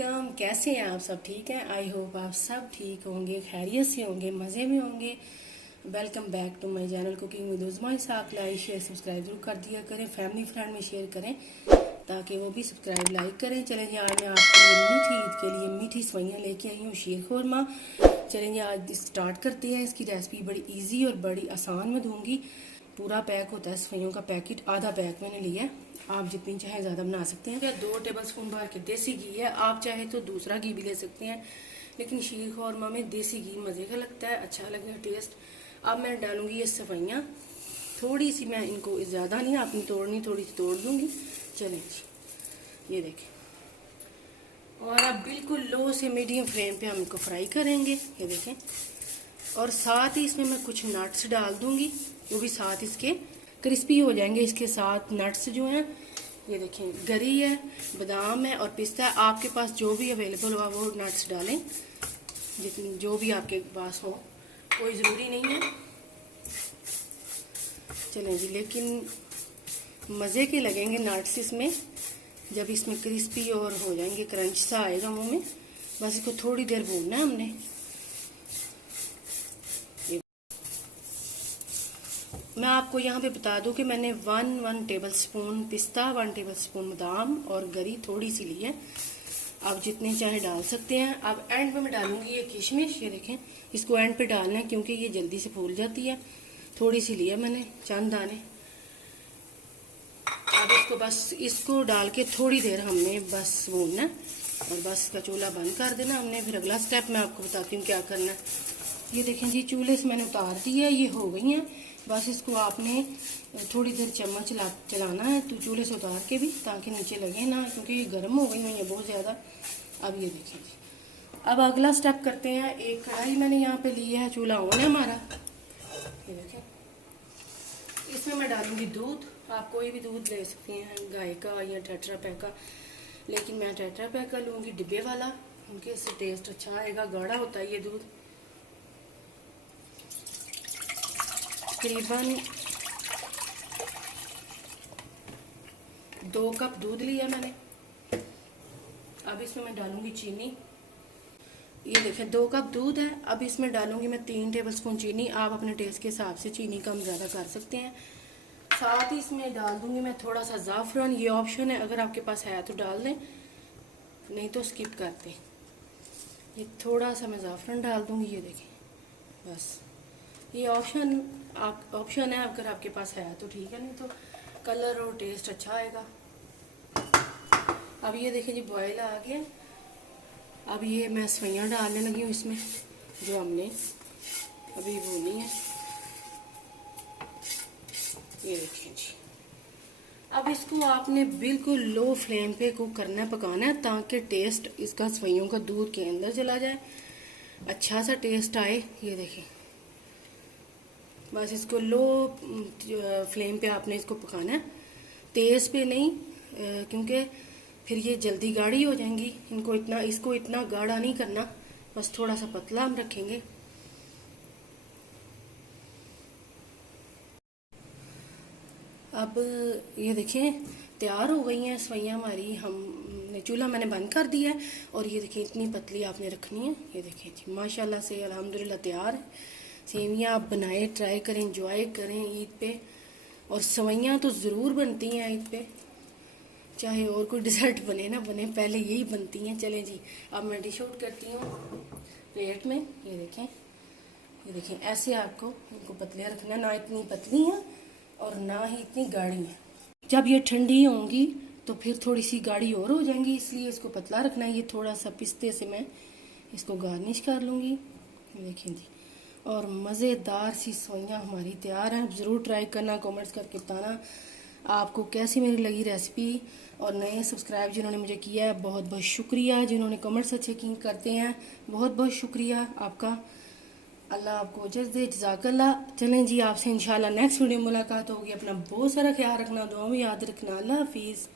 Welcome. कैसे हैं आप सब? ठीक हैं? आई होप आप सब ठीक होंगे, खैरियत से होंगे, मज़े में होंगे। Welcome back to my channel cooking with Uzma Isaq. Like share subscribe जरूर कर दिया करें, फैमिली फ्रेंड में शेयर करें ताकि वो भी सब्सक्राइब लाइक करें। चलेंगे आज मैं आपके लिए मीठी ईद के लिए मीठी सवैयाँ लेके आई हूँ, शीर खुरमा। चलेंगे आज स्टार्ट करते हैं। इसकी रेसिपी बड़ी ईजी और बड़ी आसान में दूँगी। पूरा पैक होता है सवैयों का पैकेट, आधा पैक मैंने लिया है। आप जितनी चाहे ज़्यादा बना सकते हैं। 2 टेबलस्पून भर के देसी घी है, आप चाहे तो दूसरा घी भी ले सकते हैं, लेकिन शीर खुरमा में देसी घी मज़े का लगता है, अच्छा लगेगा टेस्ट। अब मैं डालूंगी ये सवैयाँ, थोड़ी सी, मैं इनको ज़्यादा नहीं आपने तोड़नी, थोड़ी सी तोड़ दूँगी। चलें जी, ये देखें। और अब बिल्कुल लो से मीडियम फ्लेम पे हम इनको फ्राई करेंगे, ये देखें। और साथ ही इसमें मैं कुछ नट्स डाल दूँगी, वो भी साथ इसके क्रिस्पी हो जाएंगे। इसके साथ नट्स जो हैं, ये देखें, गरी है, बादाम है और पिस्ता है। आपके पास जो भी अवेलेबल हो वो नट्स डालें, जितनी जो भी आपके पास हो, कोई ज़रूरी नहीं है। चलें जी, लेकिन मज़े के लगेंगे नट्स इसमें, जब इसमें क्रिस्पी और हो जाएंगे, क्रंच सा आएगा मुंह में। बस इसको थोड़ी देर भूनना है हमने। मैं आपको यहाँ पे बता दूं कि मैंने 1 टेबल स्पून पिस्ता, 1 टेबल स्पून बादाम और गरी थोड़ी सी ली है। आप जितने चाहे डाल सकते हैं। अब एंड में मैं डालूंगी ये किशमिश, ये देखें, इसको एंड पे डालना है क्योंकि ये जल्दी से फूल जाती है। थोड़ी सी लिया मैंने, चंद दाने। अब इसको बस इसको डाल के थोड़ी देर हमने बस भूनना है और बस इसका चूल्हा बंद कर देना हमने। फिर अगला स्टेप मैं आपको बताती हूँ क्या करना है। ये देखें जी, चूल्हे से मैंने उतार दी है, ये हो गई हैं। बस इसको आपने थोड़ी देर चम्मच चलाना है, तो चूल्हे से उतार के भी, ताकि नीचे लगे ना, क्योंकि ये गर्म हो गई हैं ये बहुत ज़्यादा। अब ये देखें जी, अब अगला स्टेप करते हैं। एक कढ़ाई मैंने यहाँ पे ली है, चूल्हा ऑन है हमारा, ये देखें। इसमें मैं डालूंगी दूध। आप कोई भी दूध ले सकते हैं, गाय का या टेट्रा पैक का, लेकिन मैं टेट्रा पैक का लूँगी, डिब्बे वाला, उनके इससे टेस्ट अच्छा आएगा, गाढ़ा होता है ये दूध। तकरीबन 2 कप दूध लिया मैंने। अब इसमें मैं डालूंगी चीनी। ये देखें, 2 कप दूध है। अब इसमें डालूंगी मैं 3 टेबलस्पून चीनी। आप अपने टेस्ट के हिसाब से चीनी कम ज़्यादा कर सकते हैं। साथ ही इसमें डाल दूंगी मैं थोड़ा सा ज़ाफ़रान, ये ऑप्शन है, अगर आपके पास है तो डाल दें, नहीं तो स्किप कर दें। ये थोड़ा सा मैं ज़ाफ़रान डाल दूंगी, ये देखें, बस ये ऑप्शन है, अगर आपके पास है तो ठीक है, नहीं तो कलर और टेस्ट अच्छा आएगा। अब ये देखिए जी, बॉयल आ गया। अब ये मैं सवैयाँ डालने लगी हूँ इसमें, जो हमने अभी भूनी है, ये देखें जी। अब इसको आपने बिल्कुल लो फ्लेम पे कुक करना है, पकाना है, ताकि टेस्ट इसका सवैयों का दूध के अंदर चला जाए, अच्छा सा टेस्ट आए। ये देखें, बस इसको लो फ्लेम पे आपने इसको पकाना है, तेज़ पे नहीं, क्योंकि फिर ये जल्दी गाढ़ी हो जाएंगी। इसको इतना गाढ़ा नहीं करना, बस थोड़ा सा पतला हम रखेंगे। अब ये देखें, तैयार हो गई हैं सवैयाँ हमारी। हमने चूल्हा मैंने बंद कर दिया है और ये देखें, इतनी पतली आपने रखनी है। ये देखें जी, माशाल्लाह से अल्हम्दुलिल्लाह तैयार है। सेवियाँ आप बनाए, ट्राई करें, एंजॉय करें ईद पे। और सवैयाँ तो ज़रूर बनती हैं ईद पे, चाहे और कोई डिज़र्ट बने ना बने, पहले यही बनती हैं। चलें जी, अब मैं डिश आउट करती हूँ प्लेट में। ये देखें, ऐसे आपको इनको पतले रखना, ना इतनी पतली हैं और ना ही इतनी गाढ़ी हैं। जब ये ठंडी होंगी तो फिर थोड़ी सी गाढ़ी और हो जाएंगी, इसलिए इसको पतला रखना है। ये थोड़ा सा पिस्ते से मैं इसको गार्निश कर लूँगी, ये देखें जी। और मज़ेदार सी सवैयाँ हमारी तैयार हैं। ज़रूर ट्राई करना, कमेंट्स करके बताना आपको कैसी मेरी लगी रेसिपी। और नए सब्सक्राइब जिन्होंने मुझे किया है, बहुत बहुत शुक्रिया। जिन्होंने कमेंट्स अच्छे करते हैं, बहुत बहुत शुक्रिया आपका। अल्लाह आपको अजर दे, जज़ाकल्लाह। चलें जी, आपसे इंशाल्लाह नेक्स्ट वीडियो में मुलाकात होगी। अपना बहुत सारा ख्याल रखना, दुआ में याद रखना। अल्लाह हाफिज़।